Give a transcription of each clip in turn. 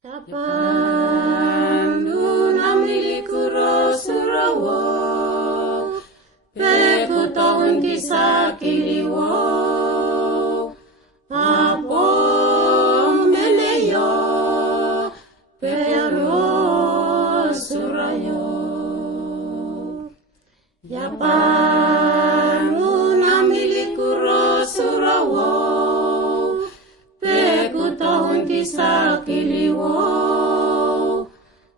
Tapandu namilikuro surawo, peku tahun kisah kiliwo, apo meneyo, pero surayo. Yapandu namilikuro surawo, peku tahun kisah kiliwo,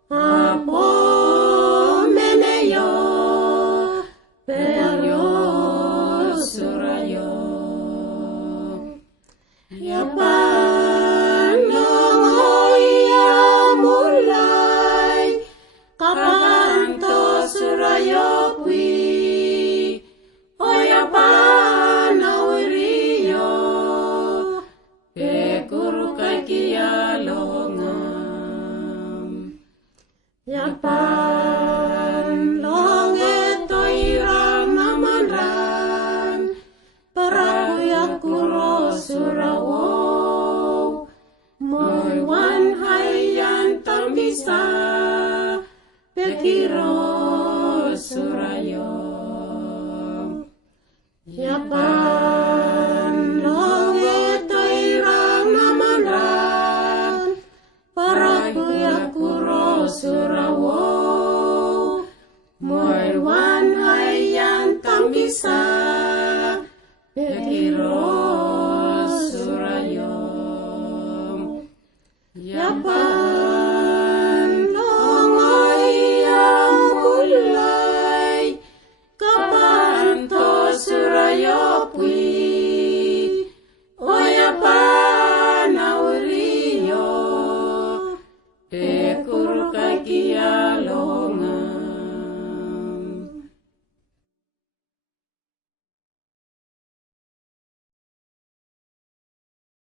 apo meneyo, pero surayo. Yapan iya mulai, kapan to surayo kui, o yapan awiriyo, pekuru kia longam. Yapan longe to irang namaran, para kuyakuro surawo, moy wan hayan tambisa, pekiro surayo. Yapan longe to irang namaran, para kuyakuro surawo, moy wan hayan tambisa, pekiro surayo. Yapan